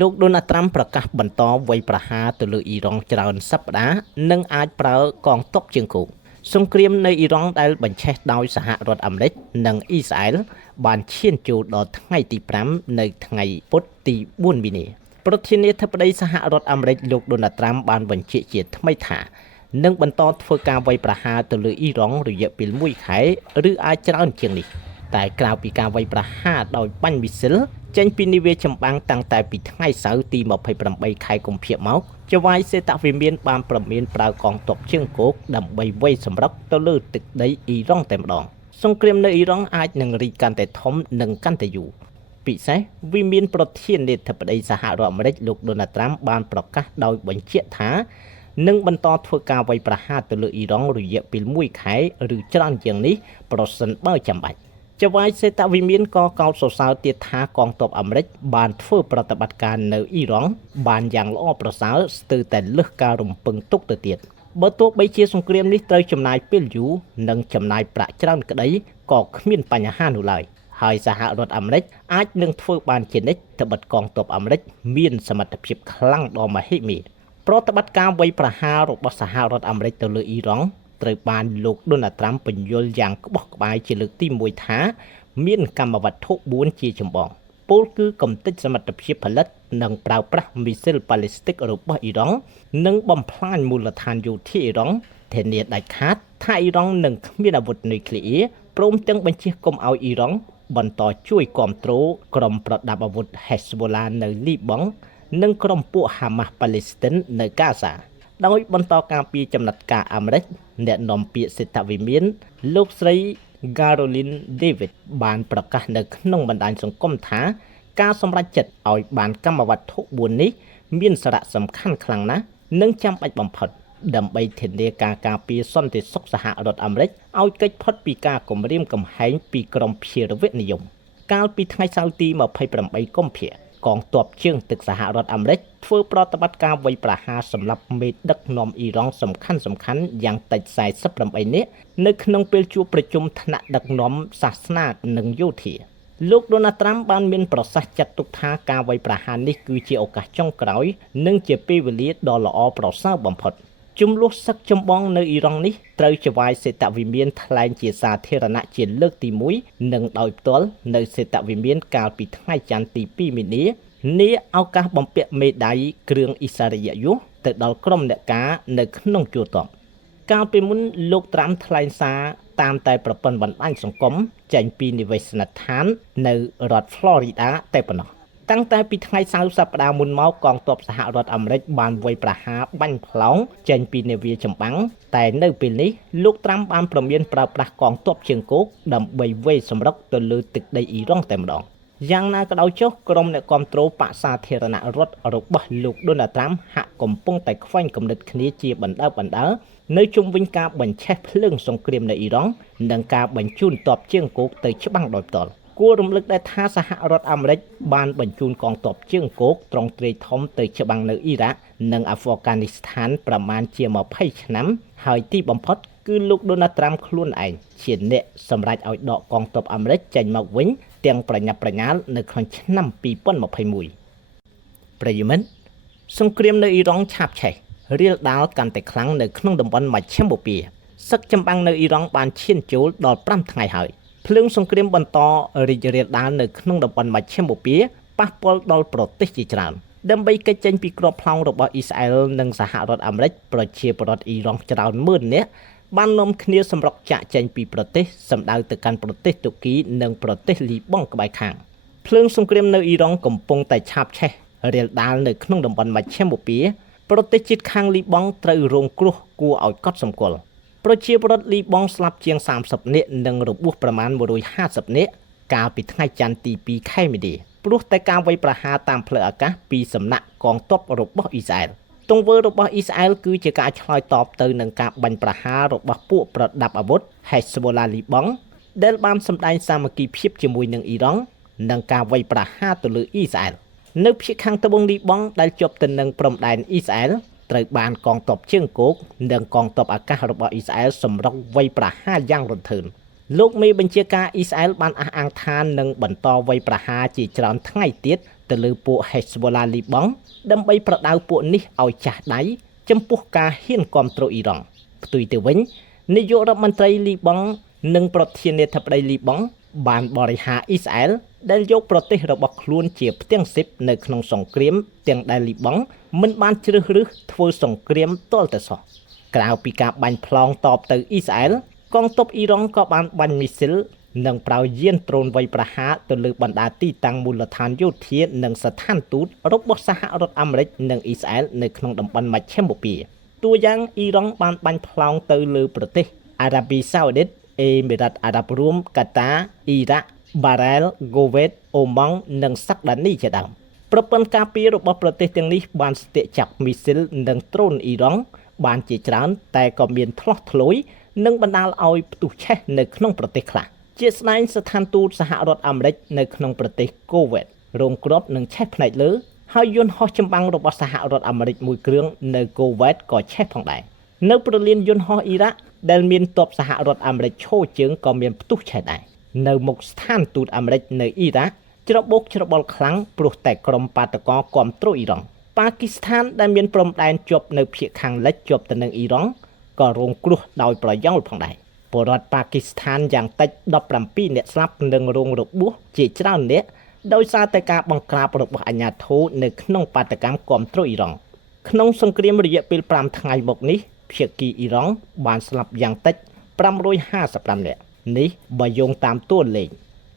លោកដូណាល់ត្រាំប្រកាសបន្តវាយប្រហារទៅលើអ៊ីរ៉ង់ច្រើនសប្តាហ៍និងអាចប្រើកងទ័ពជើងគោកសង្គ្រាមនៅអ៊ីរ៉ង់ដែលបញ្ឆេះដោយសហរដ្ឋអាមេរិកនិងអ៊ីស្រាអែលបានឈានចូលដល់ថ្ងៃទី5នៅថ្ងៃពុធទី4មីនាប្រធានាធិបតីសហរដ្ឋអាមេរិកលោកដូណាល់ត្រាំបានបញ្ជាក់ជាថ្មីថានឹងបន្តធ្វើការវាយប្រហារទៅលើអ៊ីរ៉ង់រយៈពេល1ខែឬអាចច្រើនជាងនេះតែក្រៅពីការវាយប្រហារដោយបាញ់មីស៊ីលចេញពីនាវាចម្បាំងតាំងតែពីថ្ងៃសៅរ៍ទី28ខែកុម្ភៈមកចៅហ្វាយសេតវិមានបានប្រមានប្រើកងទ័ពជើងគោកដើម្បីវាយសម្រុកទៅលើទឹកដីអ៊ីរ៉ង់តែម្ដងសង្គ្រាមនៅអ៊ីរ៉ង់អាចនឹងរីកកាន់តែធំនិងកាន់តែយូរពិសេសវិមានប្រធានាធិបតីសហរដ្ឋអាមេរិកលោកដូណាល់ត្រាំបានប្រកាសដោយបញ្ជាក់ថានឹងបន្តធ្វើការវាយប្រហារទៅលើអ៊ីរ៉ង់រយៈពេល1ខែឬច្រើនជាងនេះប្រសិនបើចាំបាច់ចៅហ្វាយសេតវិមានក៏កោតសរសើរទៀតថាកងទ័ពអាមេរិកបានធ្វើប្រតិបត្តិការនៅអ៊ីរ៉ង់បានយ៉ាងល្អប្រសើរស្ទើរតែលើសការរំពឹងទុកទៅទៀតបើទោះបីជាសង្គ្រាមនេះត្រូវចំណាយពេលយូរនិងចំណាយប្រាក់ច្រើនក្តីក៏គ្មានបញ្ហានោះឡើយហើយសហរដ្ឋអាមេរិកអាចនឹងធ្វើបានជានិច្ចត្បិតកងទ័ពអាមេរិកមានសមត្ថភាពខ្លាំងដ៏មហិមាប្រតិបត្តិការវាយប្រហាររបស់សហរដ្ឋអាមេរិកទៅលើអ៊ីរ៉ង់ត្រូវបានលោកដូណាល់ត្រាំពន្យល់យ៉ាងក្បោះក្បាយជាលើកទី1ថាមានកម្មវត្ថុ4ជាចម្បងពោលគឺកំទេចសមត្ថភាពផលិតនិងប្រើប្រាស់មីស៊ីលប៉ាឡេស្ទិករបស់អ៊ីរ៉ង់និងបំផ្លាញមូលដ្ឋានយោធាអ៊ីរ៉ង់ធានាដាច់ខាតថាអ៊ីរ៉ង់នឹងគ្មានអាវុធនុយក្លេអ៊ែរព្រមទាំងបញ្ជាកុំឲ្យអ៊ីរ៉ង់បន្តជួយគ្រប់គ្រងក្រុមប្រដាប់អាវុធ Hezbollah នៅលីបង់និងក្រុមពួកហាម៉ាស់ប៉ាឡេស្ទីននៅកាហ្សាដោយបន្តការពីចំណាត់ការអាមេរិកអ្នកនាំពាក្យសេតវិមានលោកស្រី Caroline David បានប្រកាសនៅក្នុងបណ្ដាញសង្គមថាការសម្រេចចិត្តឲ្យបានកម្មវត្ថុ4នេះមានសារៈសំខាន់ខ្លាំងណាស់និងចាំបាច់បំផុតដើម្បីធានាការការពារសន្តិសុខសហរដ្ឋអាមេរិកឲ្យគេចផុតពីការគំរាមកំហែងពីក្រុមភារវនិយមកាលពីថ្ងៃសៅរ៍ទី28កុម្ភៈកងទ័ពជើងទឹកសហរដ្ឋអាមេរិកធ្វើប្រតិបត្តិការវាយប្រហារសម្រាប់មេដឹកនាំអ៊ីរ៉ង់សំខាន់យ៉ាងតិច48នាក់នៅក្នុងពេលជួបប្រជុំថ្នាក់ដឹកនាំសាសនានិងយោធាលោកដូណាល់ត្រាំបានមានប្រសាសន៍ចាត់ទុកថាការវាយប្រហារនេះគឺជាឱកាសចុងក្រោយនិងជាពេលវេលាដ៏ល្អប្រសើរបំផុតជំលោះសឹកចម្បងនៅអ៊ីរ៉ង់នេះត្រូវចៅហ្វាយសេតវិមានថ្លែងជាសាធារណៈជាលើកទី1និងដោយផ្ទាល់នៅសេតវិមានកាលពីថ្ងៃច័ន្ទទី2មីនានាឱកាសបំពាក់មេដាយគ្រឿងឥស្សរិយយសទៅដល់ក្រុមអ្នកការនៅក្នុងជួរទ័ពកាលពីមុនលោកត្រាំថ្លែងសារតាមតែប្រព័ន្ធបណ្ដាញសង្គមចេញពីនិវេសនដ្ឋាននៅរដ្ឋ Florida តែប៉ុណ្ណោះតាំងតែពីថ្ងៃសៅរ៍សប្តាហ៍មុនមកកងទ័ពសហរដ្ឋអាមេរិកបានវាយប្រហារបាញ់ផ្លោងចេញពីនាវាចម្បាំងតែនៅពេលនេះលោកត្រាំបានប្រមានប្រើប្រាស់កងទ័ពជើងគោកដើម្បីវាយសម្រុកទៅលើទឹកដីអ៊ីរ៉ង់តែម្ដងយ៉ាងណាក៏ដោយចុះក្រុមអ្នកគ្រប់គ្រងបកសាធារណរដ្ឋរបស់លោកដូណាល់ត្រាំហាក់កំពុងតែខ្វែងគំនិតគ្នាជាបណ្ដើរនៅជុំវិញការបញ្ឆេះភ្លើងសង្គ្រាមនៅអ៊ីរ៉ង់និងការបញ្ជូនទ័ពជើងគោកទៅច្បាំងដោយផ្ទាល់គួររំលឹកដែរថាសហរដ្ឋអាមេរិកបានបញ្ជូនកងទ័ពជើងគោកត្រង់ទ្រាយធំទៅច្បាំងនៅអ៊ីរ៉ាក់និងអាហ្វហ្គានីស្ថានប្រមាណជា20ឆ្នាំហើយទីបំផុតគឺលោកដូណាល់ត្រាំខ្លួនឯងជាអ្នកសម្រេចឲ្យដកកងទ័ពអាមេរិកចេញមកវិញទាំងប្រញាប់ប្រញាល់នៅក្នុងឆ្នាំ2021ប្រិយមិត្តសង្គ្រាមនៅអ៊ីរ៉ង់ឆាបឆេះរាលដាលកាន់តែខ្លាំងនៅក្នុងតំបន់មជ្ឈិមបូព៌ាសឹកចម្បាំងនៅអ៊ីរ៉ង់បានឈានចូលដល់5ថ្ងៃហើយភ្លើងសង្គ្រាមបន្តរីករាលដាលនៅក្នុងតំបន់មជ្ឈិមបូព៌ាប៉ះពាល់ដល់ប្រទេសជាច្រើនដើម្បីគេចចេញពីក្របផ្លោងរបស់អ៊ីស្រាអែលនិងសហរដ្ឋអាមេរិកប្រជាពលរដ្ឋអ៊ីរ៉ង់ច្រើនម៉ឺននាក់បាននាំគ្នាសម្រុកចាក់ចេញពីប្រទេសសម្ដៅទៅកាន់ប្រទេសទូគីនិងប្រទេសលីបង់ក្បែរខាងភ្លើងសង្គ្រាមនៅអ៊ីរ៉ង់កំពុងតែឆាបឆេះរាលដាលនៅក្នុងតំបន់មជ្ឈិមបូព៌ាប្រទេសជិតខាងលីបង់ត្រូវរងគ្រោះគួរឲ្យកត់សម្គាល់ប្រជាពលរដ្ឋលីបង់ស្លាប់ជាង30នាក់និងរបួសប្រមាណ150នាក់កាលពីថ្ងៃច័ន្ទទី2ខែមីនាព្រោះតែការវាយប្រហារតាមផ្លូវអាកាសពីសំណាក់កងទ័ពរបស់អ៊ីស្រាអែលទង្វើរបស់អ៊ីស្រាអែលគឺជាការឆ្លើយតបទៅនឹងការបាញ់ប្រហាររបស់ពួកប្រដាប់អាវុធ Hezbollah លីបង់ដែលបានសម្ដែងសាមគ្គីភាពជាមួយនឹងអ៊ីរ៉ង់និងការវាយប្រហារទៅលើអ៊ីស្រាអែលនៅភាគខាងត្បូងលីបង់ដែលជាប់ទៅនឹងព្រំដែនអ៊ីស្រាអែលត្រូវបានកងទ័ពជើងគោកនិងកងទ័ពអាកាសរបស់អ៊ីស្រាអែលសម្រុកវាយប្រហារយ៉ាងរន្ធើនលោកមេបញ្ជាការអ៊ីស្រាអែលបានអះអាងថានឹងបន្តវាយប្រហារជាច្រើនថ្ងៃទៀត ទៅលើពួក Hezbollah លីបង់ដើម្បីប្រដៅពួកនេះឲ្យចាស់ដៃចំពោះការហ៊ានគាំទ្រអ៊ីរ៉ង់ផ្ទុយទៅវិញនាយករដ្ឋមន្ត្រីលីបង់និងប្រធានាធិបតីលីបង់បានបរិហារអ៊ីស្រាអែលដែលយកប្រទេសរបស់ខ្លួនជាផ្ទាំងស៊ីបនៅក្នុងសង្គ្រាមទាំងដែលលីបង់មិនបានជ្រើសរើសធ្វើសង្គ្រាមទាល់តែសោះក្រៅពីការបាញ់ប្លង់តបទៅអ៊ីស្រាអែលកងទ័ពអ៊ីរ៉ង់ក៏បានបាញ់មីស៊ីលនិងប្រើយានដ្រូនវាយប្រហារទៅលើបណ្ដាទីតាំងមូលដ្ឋានយោធានិងស្ថានទូតរបស់សហរដ្ឋអាមេរិកនិងអ៊ីស្រាអែលនៅក្នុងតំបន់មជ្ឈិមបូព៌ាតួយ៉ាងអ៊ីរ៉ង់បានបាញ់ប្លង់ទៅលើប្រទេសអារ៉ាប៊ីសាអូឌីតអេមីរ៉ាតអារ៉ាប់រួមកាតាអ៊ីរ៉ាក់បារ៉ែលហ្គូវេតអូម៉ង់និងសាក់ដានីជាដើមប្រព័ន្ធការពាររបស់ប្រទេសទាំងនេះបានស្ទាក់ចាប់មីស៊ីលនិងដ្រូនអ៊ីរ៉ង់បានជាច្រើនតែក៏មានធ្លោះធ្លួយនិងបណ្ដាលឲ្យផ្ទុះឆេះនៅក្នុងប្រទេសខ្លះជាស្ដែងស្ថានទូតសហរដ្ឋអាមេរិកនៅក្នុងប្រទេសកូវេតរងគ្រាប់នឹងឆេះផ្នែកលើហើយយន្តហោះចម្បាំងរបស់សហរដ្ឋអាមេរិកមួយគ្រឿងនៅកូវេតក៏ឆេះផងដែរនៅព្រលានយន្តហោះអ៊ីរ៉ាក់ដែលមានទ័ពសហរដ្ឋអាមេរិកឈរជើងក៏មានផ្ទុះឆេះដែរនៅមុខស្ថានទូតអាមេរិកនៅអ៊ីរ៉ាក់ច្របូកច្របល់ខ្លាំងព្រោះតែក្រុមបាតកោគាំទ្រអ៊ីរ៉ង់ប៉ាគីស្ថានដែលមានព្រំដែនជាប់នៅភាគខាងលិចជាប់ទៅនឹងអ៊ីរ៉ង់ក៏រងគ្រោះដោយប្រយោលផងដែរពលរដ្ឋប៉ាគីស្ថានយ៉ាងតិច17អ្នកស្លាប់និងរងរបួសជាច្រើនអ្នកដោយសារតែការបង្ក្រាបរបស់អាជ្ញាធរនៅក្នុងបាតកម្មគាំទ្រអ៊ីរ៉ង់ក្នុងសង្គ្រាមរយៈពេល5ថ្ងៃមកនេះភាគីអ៊ីរ៉ង់បានស្លាប់យ៉ាងតិច555នាក់នេះបើយោងតាមតួលេខ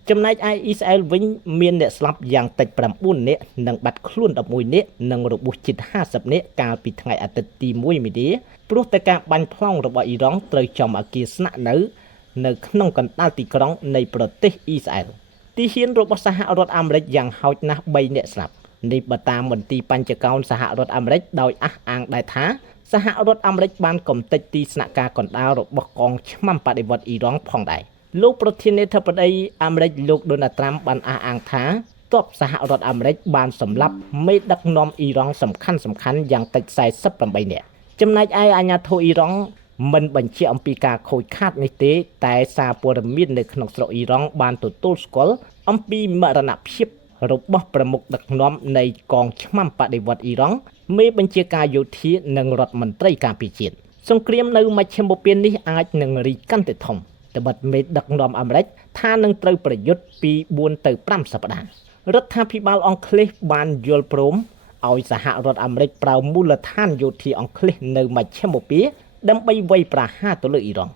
ចំណែកឯអ៊ីស្រាអែលវិញមានអ្នកស្លាប់យ៉ាងតិច9នាក់និងបាត់ខ្លួន11នាក់និងរបួសជិត50នាក់កាលពីថ្ងៃអាទិត្យទី1មីនាព្រោះតែការបាញ់ប្លង់របស់អ៊ីរ៉ង់ត្រូវចំអគារស្នាក់នៅក្នុងកណ្ដាលទីក្រុងនៃប្រទេសអ៊ីស្រាអែលទីហ៊ានរបស់សហរដ្ឋអាមេរិកយ៉ាងហោចណាស់3នាក់ស្លាប់នេះបើតាមមន្ទីរបញ្ចកោណសហរដ្ឋអាមេរិកដោយអះអាងដែរថាសហរដ្ឋអាមេរិកបានកំទេចទីស្នាក់ការកណ្ដាលរបស់កងឆ្មាំបដិវត្តអ៊ីរ៉ង់ផងដែរលោកប្រធានាធិបតីអាមេរិកលោកដូណាល់ត្រាំបានអះអាងថាទ័ពសហរដ្ឋអាមេរិកបានសម្លាប់មេដឹកនាំអ៊ីរ៉ង់សំខាន់យ៉ាងតិច48នាក់ចំណែកឯអាជ្ញាធរអ៊ីរ៉ង់មិនបញ្ជាក់អំពីការខូចខាតនេះទេតែសារព័ត៌មាននៅក្នុងស្រុកអ៊ីរ៉ង់បានទទួលស្គាល់អំពីមរណភាពរបស់ប្រមុខដឹកនាំនៃកងឆ្មាំបដិវត្តអ៊ីរ៉ង់មេបញ្ជាការយោធានិងរដ្ឋមន្ត្រីការពារជាតិសង្គ្រាមនៅមជ្ឈិមបូព៌ានេះអាចនឹងរីកកាន់តែធំត្បិតមេដឹកនាំអាមេរិកថានឹងត្រូវប្រយុទ្ធពី4ទៅ5សប្តាហ៍រដ្ឋាភិបាលអង់គ្លេសបានយល់ព្រមឲ្យសហរដ្ឋអាមេរិកប្រើមូលដ្ឋានយោធាអង់គ្លេសនៅមជ្ឈិមបូព៌ាដើម្បីវាយប្រហារទៅលើអ៊ីរ៉ង់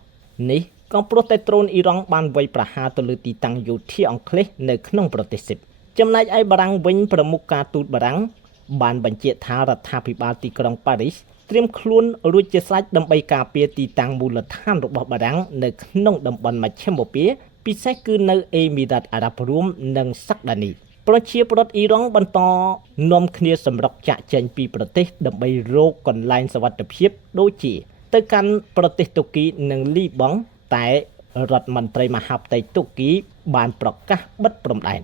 នេះក៏ព្រោះតែដ្រូនអ៊ីរ៉ង់បានវាយប្រហារទៅលើទីតាំងយោធាអង់គ្លេសនៅក្នុងប្រទេសស៊ីបចំណែកឯបារាំងវិញប្រមុខការទូតបារាំងបានបញ្ជាក់ថារដ្ឋាភិបាលទីក្រុងប៉ារីសត្រៀមខ្លួនរួចជាស្រេចដើម្បីការពារទីតាំងមូលដ្ឋានរបស់បារាំងនៅក្នុងតំបន់មជ្ឈិមបូព៌ាពិសេសគឺនៅអេមីរ៉ាតអារ៉ាប់រួមនិងសាក់ដានីប្រជាពលរដ្ឋអ៊ីរ៉ង់បន្តនាំគ្នាសម្រុកចាក់ចេញពីប្រទេសដើម្បីរកកន្លែងសុវត្ថិភាពដូចជាទៅកាន់ប្រទេសទូគីនិងលីបង់តែរដ្ឋមន្ត្រីមហាផ្ទៃទូគីបានប្រកាសបិទព្រំដែន